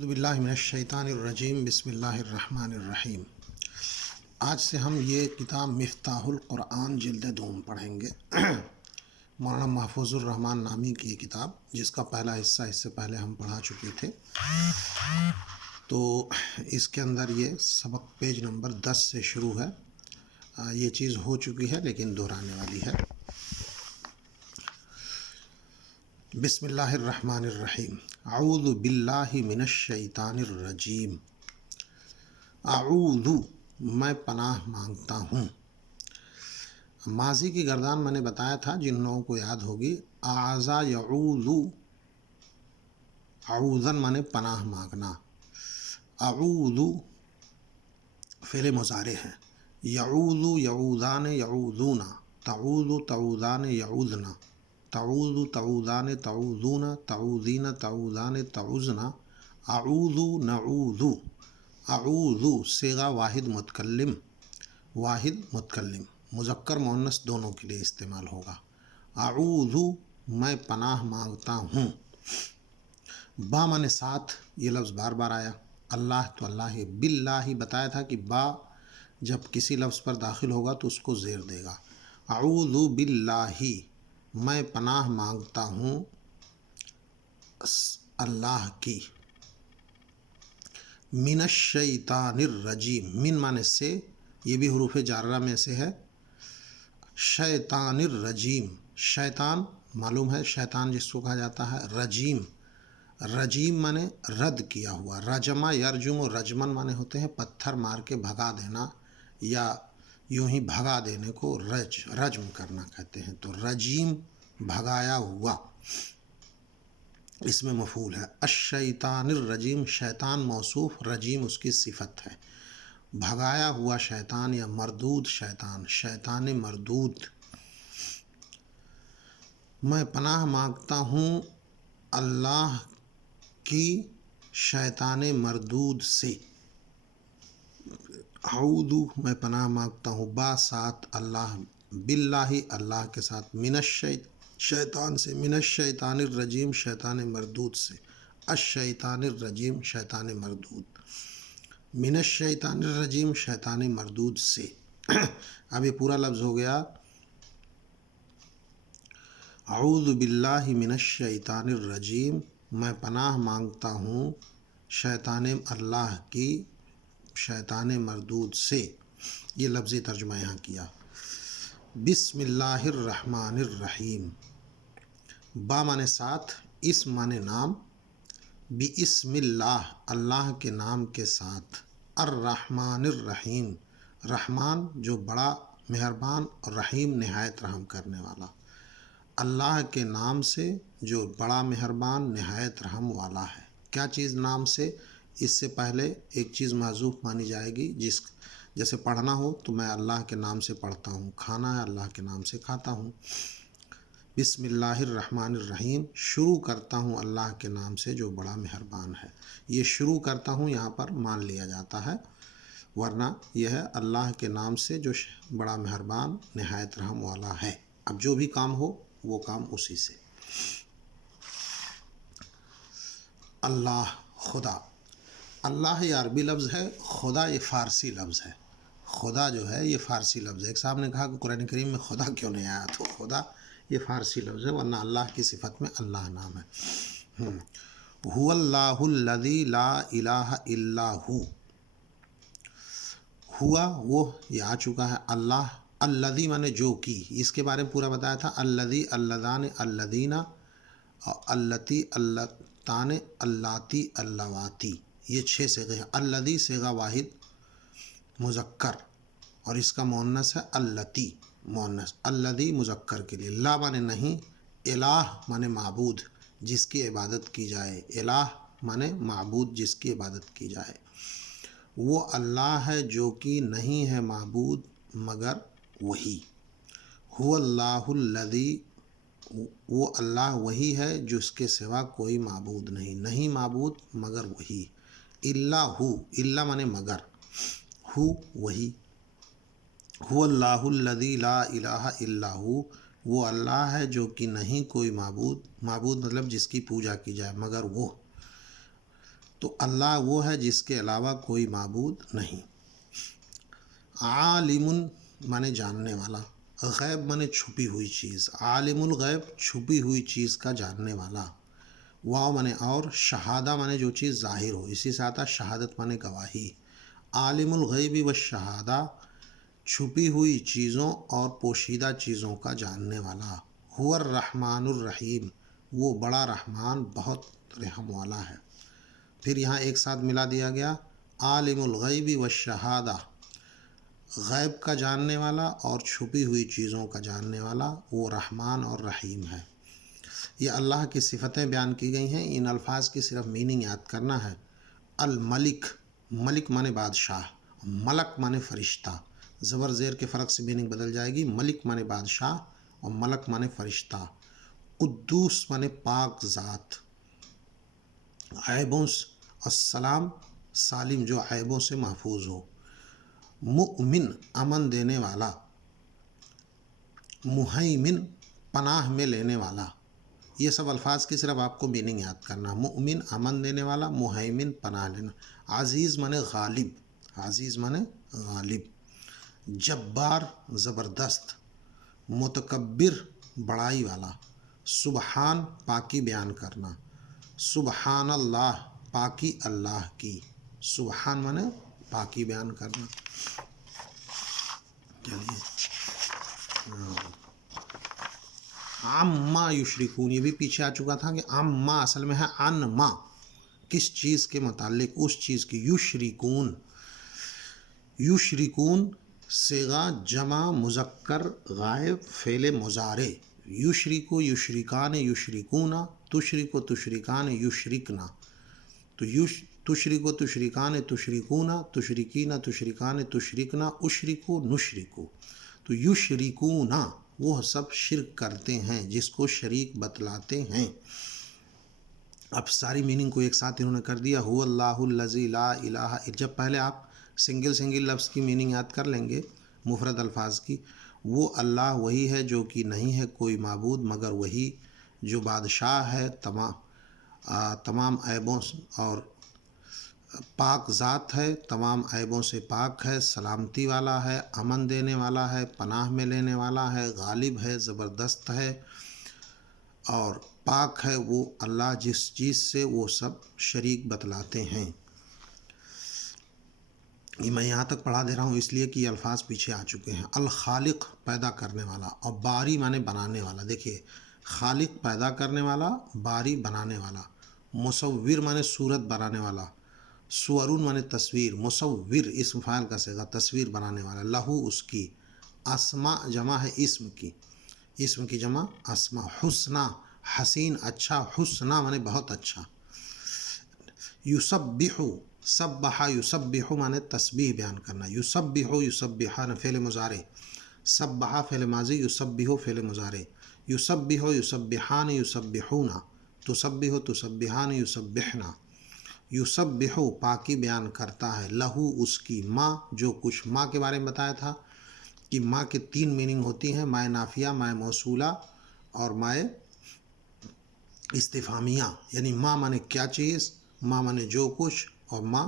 اعوذ باللہ من الشیطان الرجیم بسم اللہ الرحمن الرحیم۔ آج سے ہم یہ کتاب مفتاح القرآن جلد دوم پڑھیں گے۔ مولانا محفوظ الرحمن نامی کی یہ کتاب، جس کا پہلا حصہ اس سے پہلے ہم پڑھا چکے تھے، تو اس کے اندر یہ سبق پیج نمبر 10 سے شروع ہے۔ یہ چیز ہو چکی ہے لیکن دہرانے والی ہے۔ بسم اللہ الرحمن الرحیم۔ اعوذ باللہ من الشیطان الرجیم۔ اعوذ، میں پناہ مانگتا ہوں۔ ماضی کی گردان میں نے بتایا تھا، جن لوگوں کو یاد ہوگی، اعاذ یعوذ، اعوذن مانے پناہ مانگنا، اعوذ فعل مضارع ہے، یعوذ یعوذان یعوذون، تعوذ تعوذان یعوذن، تعوذ تعوذان تعوذون، تعوذین تعوذان تعوذن، اعوذ نعوذ۔ اعوذ صیغہ واحد متکلم، واحد متکلم مذکر مؤنث دونوں کے لیے استعمال ہوگا۔ اعوذ، میں پناہ مانگتا ہوں۔ با مانے ساتھ، یہ لفظ بار بار آیا۔ اللہ تو اللہ ہے، باللہ بتایا تھا کہ با جب کسی لفظ پر داخل ہوگا تو اس کو زیر دے گا۔ اعوذ باللہ، میں پناہ مانگتا ہوں اللہ کی، من الشیطان الرجیم، من مانے سے، یہ بھی حروف جارہ میں سے ہے۔ شیطان الرجیم، شیطان معلوم ہے، شیطان جس کو کہا جاتا ہے۔ رجیم، رجیم مانے رد کیا ہوا۔ رجمہ یرجم و رجمن مانے ہوتے ہیں پتھر مار کے بھگا دینا، یا یوں ہی بھگا دینے کو رجم کرنا کہتے ہیں۔ تو رجیم بھگایا ہوا، اس میں مفعول ہے۔ الشیطان الرجیم، شیطان موصوف، رجیم اس کی صفت ہے۔ بھگایا ہوا شیطان یا مردود شیطان، شیطان مردود۔ میں پناہ مانگتا ہوں اللہ کی شیطان مردود سے۔ اعوذ، میں پناہ مانگتا ہوں، با ساتھ اللہ، باللہ اللہ کے ساتھ، من شیطان سے، من الشیطان الرجیم شیطان مردود سے، الشیطان الرجیم شیطان مردود، من الشیطان الرجیم شیطان مردود سے۔ اب یہ پورا لفظ ہو گیا، اعوذ باللہ من الشیطان الرجیم، میں پناہ مانگتا ہوں شیطان اللہ کی شیطان مردود سے۔ یہ لفظی ترجمہ یہاں کیا۔ بسم اللہ الرحمن الرحیم، با مانے ساتھ، اسم مانے نام، بسم اللہ اللہ کے نام کے ساتھ، الرحمن الرحیم، رحمان جو بڑا مہربان، اور رحیم نہایت رحم کرنے والا۔ اللہ کے نام سے جو بڑا مہربان نہایت رحم والا ہے۔ کیا چیز نام سے؟ اس سے پہلے ایک چیز معذوف مانی جائے گی، جیسے پڑھنا ہو تو میں اللہ کے نام سے پڑھتا ہوں، کھانا ہے اللہ کے نام سے کھاتا ہوں۔ بسم اللہ الرحمن الرحیم، شروع کرتا ہوں اللہ کے نام سے جو بڑا مہربان ہے۔ یہ شروع کرتا ہوں یہاں پر مان لیا جاتا ہے، ورنہ یہ ہے اللہ کے نام سے جو بڑا مہربان نہایت رحم والا ہے۔ اب جو بھی کام ہو وہ کام اسی سے۔ اللہ، خدا۔ اللہ یہ عربی لفظ ہے، خدا یہ فارسی لفظ ہے۔ خدا جو ہے یہ فارسی لفظ ہے۔ ایک صاحب نے کہا کہ قرآن کریم میں خدا کیوں نہیں آیا؟ تو خدا یہ فارسی لفظ ہے، ورنہ اللہ کی صفت میں اللہ نام ہے۔ هو اللہ الذی لا الہ الا ہو، ہوا وہ، یہ آ چکا ہے۔ اللہ، الذی مانے جو کی، اس کے بارے میں پورا بتایا تھا۔ الذی، اللذان، الذین، اللتی، اللتان، اللاتی، اللواتی، یہ 6 صیغے ہیں۔ الذی صیغہ واحد مذکر، اور اس کا مؤنث ہے اللتی مؤنث، الذی مذکر کے لیے۔ لا مانے نہیں، الہ مانے معبود جس کی عبادت کی جائے، الہ مانے معبود جس کی عبادت کی جائے۔ وہ اللہ ہے جو کہ نہیں ہے معبود مگر وہی۔ هو اللہ الذی، وہ اللہ وہی ہے جس کے سوا کوئی معبود نہیں، نہیں معبود مگر وہی۔ الا ہو، الا مانے مگر، ہو وہی۔ هو اللہ الذی لا الہ الا ہو، وہ اللہ ہے جو کہ نہیں کوئی معبود، معبود مطلب جس کی پوجا کی جائے، مگر وہ۔ تو اللہ وہ ہے جس کے علاوہ کوئی معبود نہیں۔ عالم مانے جاننے والا، غیب مانے چھپی ہوئی چیز، عالم الغیب چھپی ہوئی چیز کا جاننے والا، واو مانے اور، شہادہ مانے جو چیز ظاہر ہو، اسی سے آتا شہادت مانے گواہی۔ عالم الغیب والشہادہ چھپی ہوئی چیزوں اور پوشیدہ چیزوں کا جاننے والا، هو الرحمن الرحیم وہ بڑا رحمان بہت رحم والا ہے۔ پھر یہاں ایک ساتھ ملا دیا گیا عالم الغیب والشہادہ، غیب کا جاننے والا اور چھپی ہوئی چیزوں کا جاننے والا وہ رحمان اور رحیم ہے۔ یہ اللہ کی صفتیں بیان کی گئی ہیں، ان الفاظ کی صرف میننگ یاد کرنا ہے۔ الملک، ملک مانے بادشاہ، ملک مانے فرشتہ، زبر زیر کے فرق سے میننگ بدل جائے گی، ملک مانے بادشاہ اور ملک مانے فرشتہ۔ قدوس مانے پاک ذات، عیبوں السلام سالم جو عیبوں سے محفوظ ہو، مؤمن امن دینے والا، مہیمن پناہ میں لینے والا۔ یہ سب الفاظ کی صرف آپ کو میننگ یاد کرنا، مؤمن امن دینے والا، مہیمن پناہ لینا۔ عزیز مانے غالب، عزیز مانے غالب، جبار زبردست، متکبر بڑائی والا، سبحان پاکی بیان کرنا، سبحان اللہ پاکی اللہ کی، سبحان مانے پاکی بیان کرنا۔ چلیے عما یشرکون، یہ بھی پیچھے آ چکا تھا کہ عما اصل میں ہے عن ما، کس چیز کے متعلق، اس چیز کی، یشرکون، یشرکون صیغہ جمع مذکر غائب فعل مضارع، یشرکو یشرکان یشرکونا، تشرکو تشرکان یشرکنا، تو تشرکو تشرکان تشرکونا، تشرکین تشرکان تشرکنا، اشرکو نشرکو، تو یشرکونا وہ سب شرک کرتے ہیں جس کو شریک بتلاتے ہیں۔ اب ساری میننگ کو ایک ساتھ انہوں نے کر دیا، هو اللہ الذی لا الہ، جب پہلے آپ سنگل لفظ کی میننگ یاد کر لیں گے مفرد الفاظ کی، وہ اللہ وہی ہے جو کہ نہیں ہے کوئی معبود مگر وہی، جو بادشاہ ہے، تمام عیبوں اور پاک ذات ہے، تمام عیبوں سے پاک ہے، سلامتی والا ہے، امن دینے والا ہے، پناہ میں لینے والا ہے، غالب ہے، زبردست ہے اور پاک ہے وہ اللہ جس چیز سے وہ سب شریک بتلاتے ہیں۔ یہ میں یہاں تک پڑھا دے رہا ہوں اس لیے کہ یہ الفاظ پیچھے آ چکے ہیں۔ الخالق پیدا کرنے والا اور باری مانے بنانے والا، دیکھیے خالق پیدا کرنے والا، باری بنانے والا، مصور مانے صورت بنانے والا، صورون مانے تصویر، مصور اسم فاعل کا صیغہ تصویر بنانے والا، لہو اس کی، اسماء جمع ہے اسم کی، اسم کی جمع اسماء، حسنہ حسین اچھا، حسنہ مانے بہت اچھا، یسبح سبح یسبح مانے تسبیح بیان کرنا، یسبح یسبحان فعل مضارع، سبح فعل ماضی، یسبح فعل مضارع، یسبح یسبحان یسبحون، تسبح تسبحان یسبحنا، یسبح پاکی بیان کرتا ہے، لہو اس کی، ما جو کچھ، ما کے بارے میں بتایا تھا کہ ما کے 3 میننگ ہوتی ہیں، مائے نافیہ، مائے موصولہ اور مائے استفہامیہ، یعنی ما مانے کیا چیز، ما مانے جو کچھ اور ما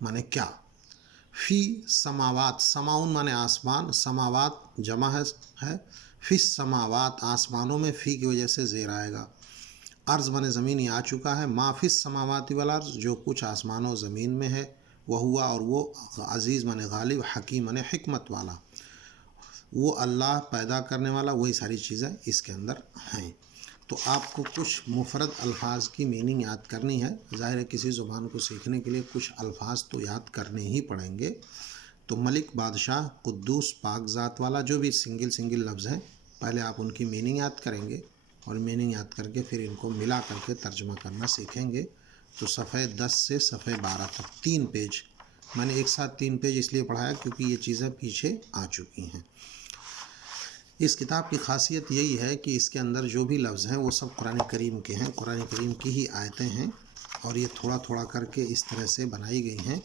مانے کیا۔ فی سماوات، سماؤن مانے آسمان، سماوات جمع ہے، فی السماوات آسمانوں میں، فی کی وجہ سے زیر آئے گا، ارض مانے زمین یہ آ چکا ہے، ما فی السماوات والارض جو کچھ آسمانوں زمین میں ہے، وہ ہوا اور وہ، عزیز مانے غالب، حکیم مانے حکمت والا، وہ اللہ پیدا کرنے والا، وہی ساری چیزیں اس کے اندر ہیں۔ تو آپ کو کچھ مفرد الفاظ کی میننگ یاد کرنی ہے، ظاہر ہے کسی زبان کو سیکھنے کے لیے کچھ الفاظ تو یاد کرنے ہی پڑیں گے۔ تو ملک بادشاہ، قدوس پاک ذات والا، جو بھی سنگل لفظ ہیں پہلے آپ ان کی میننگ یاد کریں گے اور میننگ یاد کر کے پھر ان کو ملا کر کے ترجمہ کرنا سیکھیں گے۔ تو صفحے 10 سے صفحے 12 تک 3 پیج، میں نے ایک ساتھ 3 پیج اس لیے پڑھایا کیونکہ یہ چیزیں پیچھے آ چکی ہیں۔ اس کتاب کی خاصیت یہی ہے کہ اس کے اندر جو بھی لفظ ہیں وہ سب قرآن کریم کے ہیں، قرآن کریم کی ہی آیتیں ہیں، اور یہ تھوڑا تھوڑا کر کے اس طرح سے بنائی گئی ہیں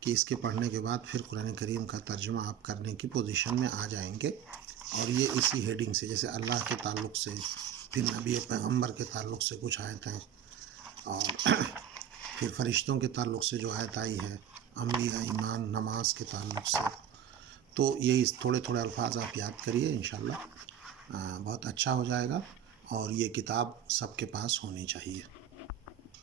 کہ اس کے پڑھنے کے بعد پھر قرآن کریم کا ترجمہ آپ کرنے کی پوزیشن میں آ جائیں گے۔ اور یہ اسی ہیڈنگ سے، جیسے اللہ کے تعلق سے، پھر نبی پیغمبر کے تعلق سے کچھ آیتیں، اور پھر فرشتوں کے تعلق سے جو آیت آئی ہے، انبیاء، ایمان، نماز کے تعلق سے، تو یہی تھوڑے تھوڑے الفاظ آپ یاد کریے، انشاءاللہ بہت اچھا ہو جائے گا، اور یہ کتاب سب کے پاس ہونی چاہیے۔